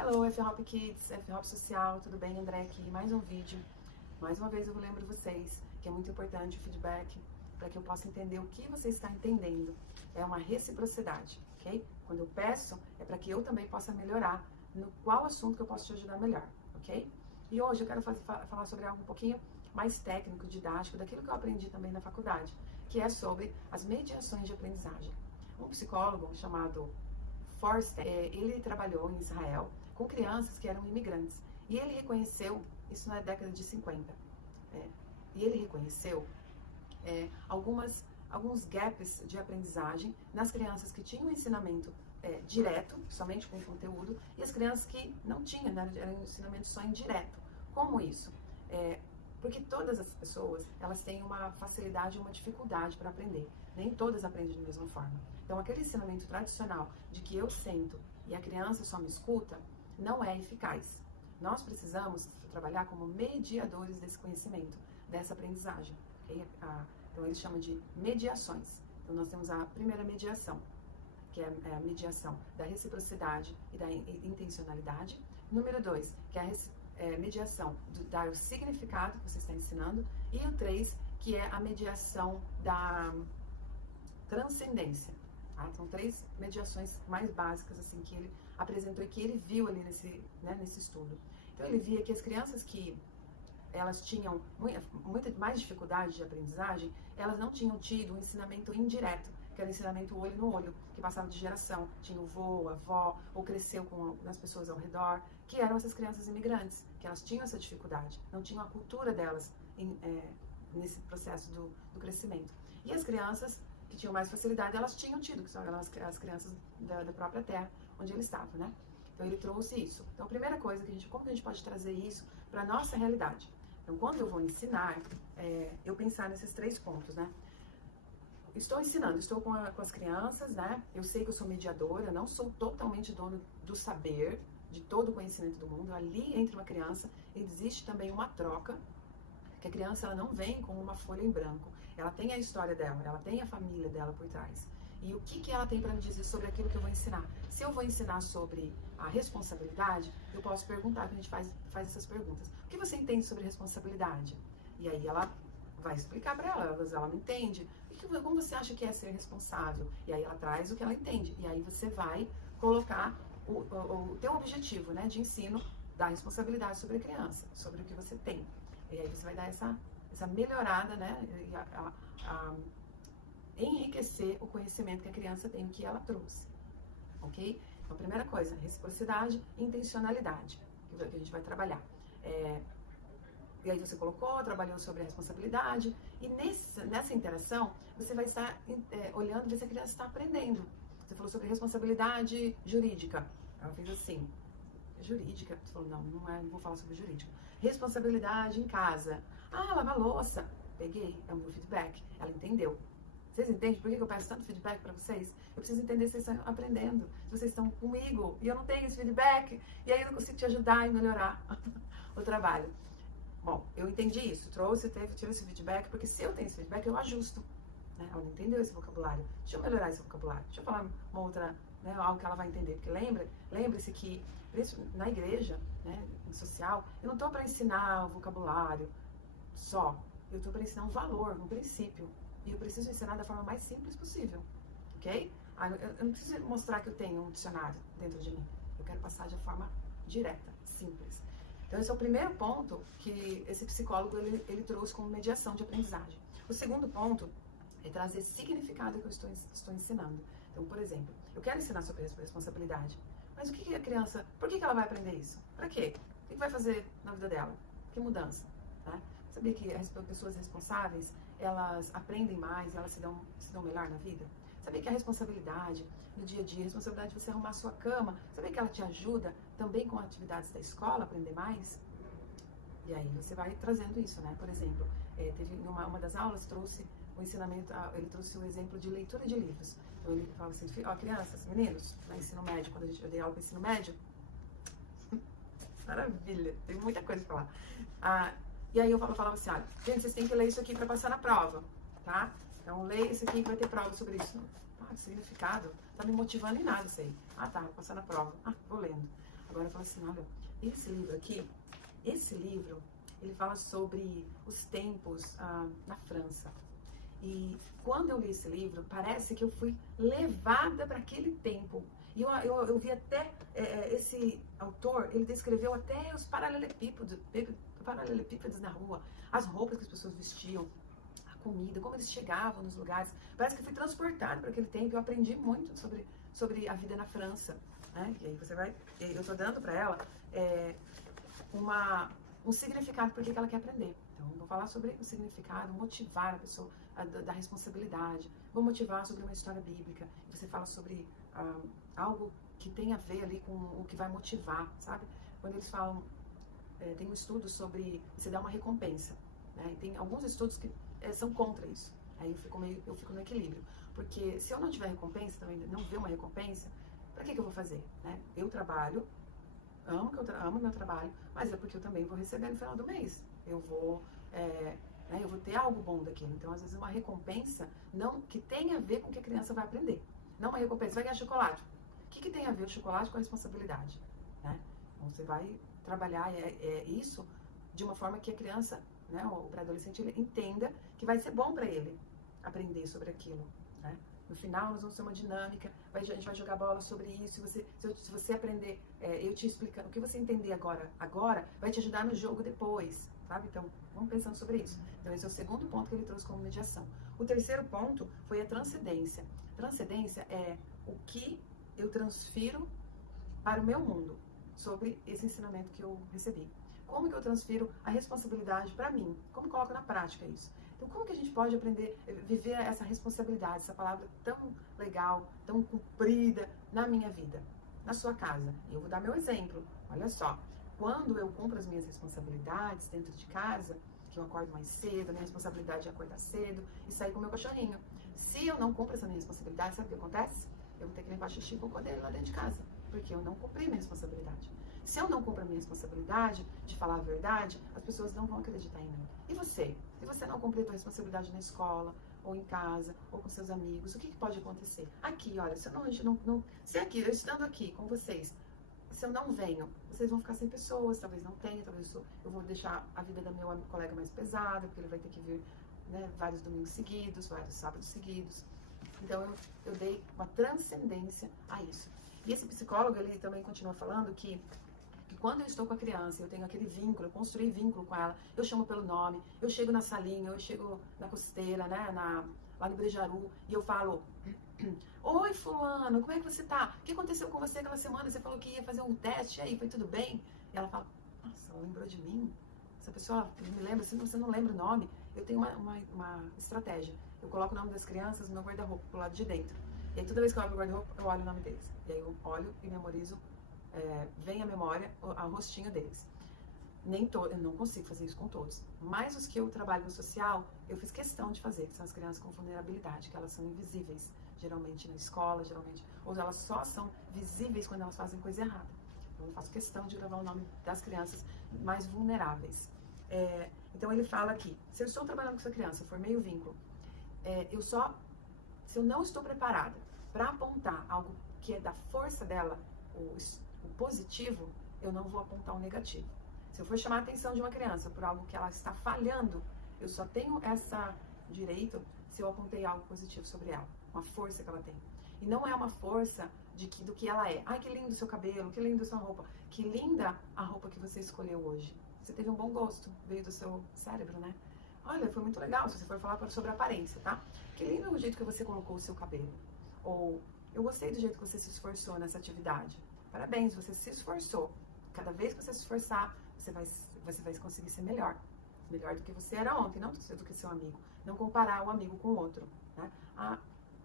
Hello, F-Hop Kids, F-Hop Social, tudo bem? André aqui, mais um vídeo. Mais uma vez eu lembro vocês que é muito importante o feedback para que eu possa entender o que você está entendendo. É uma reciprocidade, ok? Quando eu peço, é para que eu também possa melhorar no qual assunto que eu posso te ajudar melhor, ok? E hoje eu quero falar sobre algo um pouquinho mais técnico, didático, daquilo que eu aprendi também na faculdade, que é sobre as mediações de aprendizagem. Um psicólogo chamado Forster, ele trabalhou em Israel com crianças que eram imigrantes. E ele reconheceu, isso na década de 50, e ele reconheceu alguns gaps de aprendizagem nas crianças que tinham ensinamento direto, somente com conteúdo, e as crianças que não tinham, né, era um ensinamento só indireto. Como isso? Porque todas as pessoas, elas têm uma facilidade e uma dificuldade para aprender. Nem todas aprendem da mesma forma. Então, aquele ensinamento tradicional de que eu sento e a criança só me escuta, não é eficaz. Nós precisamos trabalhar como mediadores desse conhecimento, dessa aprendizagem. Okay? Então, eles chamam de mediações. Então, nós temos a primeira mediação, que é a mediação da reciprocidade e da intencionalidade. Número 2, que é a mediação do dar o significado que você está ensinando. E o 3, que é a mediação da transcendência. Tá? São 3 mediações mais básicas assim que ele apresentou e que ele viu ali nesse estudo. Então ele via que as crianças que elas tinham muita mais dificuldade de aprendizagem, elas não tinham tido um ensinamento indireto, que era o ensinamento olho no olho, que passava de geração. Tinha o vô, a avó, ou cresceu com as pessoas ao redor, que eram essas crianças imigrantes, que elas tinham essa dificuldade, não tinham a cultura delas nesse processo do crescimento. E as crianças que tinham mais facilidade, elas tinham tido, que são as crianças da própria terra, onde ele estava, né? Então ele trouxe isso. Então a primeira coisa, como que a gente pode trazer isso para a nossa realidade? Então quando eu vou ensinar, eu pensar nesses 3 pontos, né? Estou ensinando, estou com as crianças, né? Eu sei que eu sou mediadora, não sou totalmente dono do saber, de todo o conhecimento do mundo. Ali entre uma criança existe também uma troca, que a criança ela não vem com uma folha em branco. Ela tem a história dela, ela tem a família dela por trás. E o que ela tem para me dizer sobre aquilo que eu vou ensinar? Se eu vou ensinar sobre a responsabilidade, eu posso perguntar, que a gente faz essas perguntas. O que você entende sobre responsabilidade? E aí ela vai explicar para ela não entende. Como você acha que é ser responsável? E aí ela traz o que ela entende. E aí você vai colocar o teu objetivo, né, de ensino da responsabilidade sobre a criança, sobre o que você tem. E aí você vai dar essa melhorada, né, enriquecer o conhecimento que a criança tem, o que ela trouxe, ok? Então, a primeira coisa, reciprocidade e intencionalidade, que a gente vai trabalhar. E aí você trabalhou sobre a responsabilidade, e nessa interação, você vai estar olhando, ver se a criança está aprendendo. Você falou sobre responsabilidade jurídica, ela fez assim, jurídica, você falou, não vou falar sobre jurídica. Responsabilidade em casa, lavar louça, peguei, é o meu feedback, ela entendeu. Vocês entendem por que eu peço tanto feedback para vocês? Eu preciso entender se vocês estão aprendendo, se vocês estão comigo, e eu não tenho esse feedback, e aí eu não consigo te ajudar e melhorar o trabalho. Bom, eu entendi isso, tive esse feedback, porque se eu tenho esse feedback, eu ajusto. Né? Ela não entendeu esse vocabulário, deixa eu melhorar esse vocabulário, deixa eu falar uma outra, né, algo que ela vai entender, porque lembre-se que na igreja, né, social, eu não estou para ensinar o vocabulário só, eu estou para ensinar um valor, um princípio, e eu preciso ensinar da forma mais simples possível, ok? Eu não preciso mostrar que eu tenho um dicionário dentro de mim, eu quero passar de forma direta, simples. Então esse é o primeiro ponto que esse psicólogo ele trouxe como mediação de aprendizagem. O segundo ponto é trazer significado que eu estou ensinando. Então, por exemplo, eu quero ensinar sobre responsabilidade, mas o que a criança, por que ela vai aprender isso? Para quê? O que vai fazer na vida dela? Que mudança? Tá? Sabia que as pessoas responsáveis, elas aprendem mais, elas se dão melhor na vida? Sabia que a responsabilidade no dia a dia, a responsabilidade de você arrumar a sua cama, sabia que ela te ajuda também com atividades da escola a aprender mais? E aí você vai trazendo isso, né? Por exemplo, teve uma das aulas, trouxe o ensinamento, ele trouxe o exemplo de leitura de livros. Então ele fala assim, crianças, meninos, no ensino médio, quando eu dei aula para ensino médio, maravilha, tem muita coisa para falar. E aí eu falava assim, olha, gente, vocês têm que ler isso aqui para passar na prova, tá? Então leia isso aqui que vai ter prova sobre isso. Significado, tá me motivando em nada isso aí. Tá, vou passar na prova. Vou lendo. Agora ela e fala assim, olha, esse livro aqui, esse livro, ele fala sobre os tempos na França. E quando eu li esse livro, parece que eu fui levada para aquele tempo. E eu vi até, esse autor, ele descreveu até os paralelepípedos na rua, as roupas que as pessoas vestiam, a comida, como eles chegavam nos lugares. Parece que eu fui transportada para aquele tempo. Eu aprendi muito sobre a vida na França. Né? E aí você vai, eu estou dando para ela um significado por que ela quer aprender. Então, vou falar sobre o significado, motivar a pessoa da responsabilidade, vou motivar sobre uma história bíblica. Você fala sobre algo que tem a ver ali com o que vai motivar, sabe? Quando eles falam, tem um estudo sobre você dar uma recompensa, né? E tem alguns estudos que são contra isso. Aí eu fico no equilíbrio, porque se eu não tiver recompensa, também não ver uma recompensa, para que eu vou fazer, né? Eu trabalho, amo meu trabalho, mas é porque eu também vou receber no final do mês. Eu vou ter algo bom daquilo. Então, às vezes, uma recompensa que tem a ver com o que a criança vai aprender. Não uma recompensa, vai ganhar chocolate. O que tem a ver o chocolate com a responsabilidade? Né? Então, você vai trabalhar isso de uma forma que a criança, né, o pré-adolescente, ele entenda que vai ser bom para ele aprender sobre aquilo. Né? No final, nós vamos ter uma dinâmica, a gente vai jogar bola sobre isso, se você aprender, eu te explicando, o que você entender agora vai te ajudar no jogo depois, sabe? Então, vamos pensando sobre isso. Então, esse é o segundo ponto que ele trouxe como mediação. O terceiro ponto foi a transcendência. Transcendência é o que eu transfiro para o meu mundo sobre esse ensinamento que eu recebi. Como que eu transfiro a responsabilidade para mim? Como eu coloco na prática isso? Então, como que a gente pode aprender a viver essa responsabilidade, essa palavra tão legal, tão comprida na minha vida, na sua casa? E eu vou dar meu exemplo. Olha só, quando eu cumpro as minhas responsabilidades dentro de casa, que eu acordo mais cedo, a minha responsabilidade é acordar cedo e sair com o meu cachorrinho. Se eu não cumpro essa minha responsabilidade, sabe o que acontece? Eu vou ter que limpar xixi e cocô dele lá dentro de casa, porque eu não cumpri minha responsabilidade. Se eu não cumpro a minha responsabilidade de falar a verdade, as pessoas não vão acreditar em mim. E você? Se você não cumprir a sua responsabilidade na escola, ou em casa, ou com seus amigos, o que pode acontecer? Aqui, olha, se eu estando aqui com vocês, se eu não venho, vocês vão ficar sem pessoas, talvez não tenha, talvez eu vou deixar a vida do meu colega mais pesada, porque ele vai ter que vir, né, vários domingos seguidos, vários sábados seguidos. Então, eu dei uma transcendência a isso. E esse psicólogo, ele também continua falando que quando eu estou com a criança, eu tenho aquele vínculo, eu construí vínculo com ela, eu chamo pelo nome, eu chego na salinha, eu chego na costeira, né, lá no Brejaru, e eu falo, oi fulano, como é que você tá? O que aconteceu com você aquela semana? Você falou que ia fazer um teste aí, foi tudo bem? E ela fala, nossa, ela lembrou de mim? Essa pessoa me lembra, se você não lembra o nome, eu tenho uma estratégia. Eu coloco o nome das crianças no meu guarda-roupa, pro lado de dentro. E aí toda vez que eu abro o guarda-roupa, eu olho o nome deles. E aí eu olho e memorizo, vem à memória o rostinho deles. Eu não consigo fazer isso com todos. Mas os que eu trabalho no social, eu fiz questão de fazer, que são as crianças com vulnerabilidade, que elas são invisíveis, geralmente na escola, ou elas só são visíveis quando elas fazem coisa errada. Então eu faço questão de gravar o nome das crianças mais vulneráveis. Então ele fala aqui, se eu estou trabalhando com essa criança, formei o vínculo, se eu não estou preparada para apontar algo que é da força dela, o positivo, eu não vou apontar o negativo. Se eu for chamar a atenção de uma criança por algo que ela está falhando, eu só tenho esse direito se eu apontei algo positivo sobre ela, uma força que ela tem. E não é uma força do que ela é. Ai, que lindo o seu cabelo, que lindo a sua roupa. Que linda a roupa que você escolheu hoje. Você teve um bom gosto, veio do seu cérebro, né? Olha, foi muito legal, se você for falar sobre a aparência, tá? Que lindo o jeito que você colocou o seu cabelo. Ou, eu gostei do jeito que você se esforçou nessa atividade. Parabéns, você se esforçou. Cada vez que você se esforçar, você vai conseguir ser melhor. Melhor do que você era ontem, não do que seu amigo. Não comparar um amigo com o outro, né?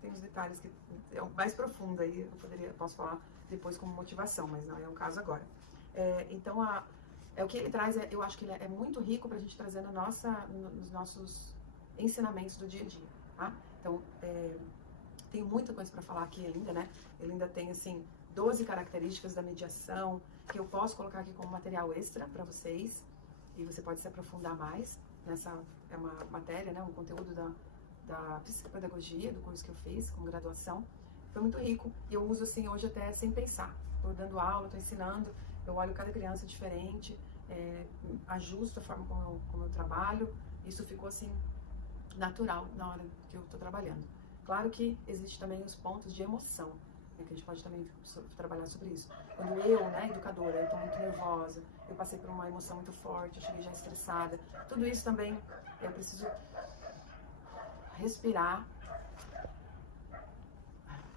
Tem uns detalhes que é mais profundo aí, posso falar depois como motivação, mas não é o caso agora. Então, o que ele traz, eu acho que ele é muito rico para a gente trazer nos nossos ensinamentos do dia a dia, tá? Então, tem muita coisa para falar aqui ainda, né? Ele ainda tem, assim, 12 características da mediação, que eu posso colocar aqui como material extra para vocês, e você pode se aprofundar mais nessa, é uma matéria, né? Um conteúdo da psicopedagogia, do curso que eu fiz com graduação. Foi muito rico, e eu uso, assim, hoje até sem pensar. estou dando aula, estou ensinando, eu olho cada criança diferente, ajusto a forma como eu trabalho. Isso ficou assim natural na hora que eu estou trabalhando. Claro que existe também os pontos de emoção, né, que a gente pode também trabalhar sobre isso. Quando eu, né, educadora, eu estou muito nervosa, eu passei por uma emoção muito forte, eu cheguei já estressada, tudo isso também eu preciso respirar.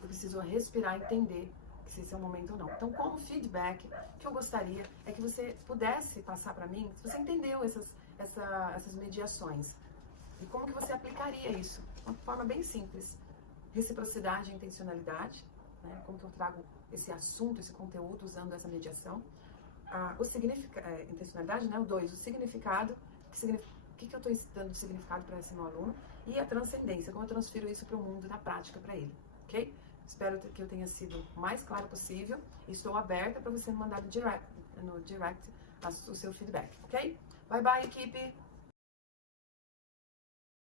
Eu preciso respirar e entender se esse é o momento ou não. Então, como feedback, o que eu gostaria é que você pudesse passar para mim, se você entendeu essas mediações, e como que você aplicaria isso? De uma forma bem simples. Reciprocidade e intencionalidade, né? Como que eu trago esse assunto, esse conteúdo usando essa mediação. O intencionalidade, né? O 2, o significado, o que eu estou dando de significado para esse meu aluno, e a transcendência, como eu transfiro isso para o mundo, na prática para ele, ok? Espero que eu tenha sido o mais claro possível e estou aberta para você me mandar no direct o seu feedback, ok? Bye bye, equipe!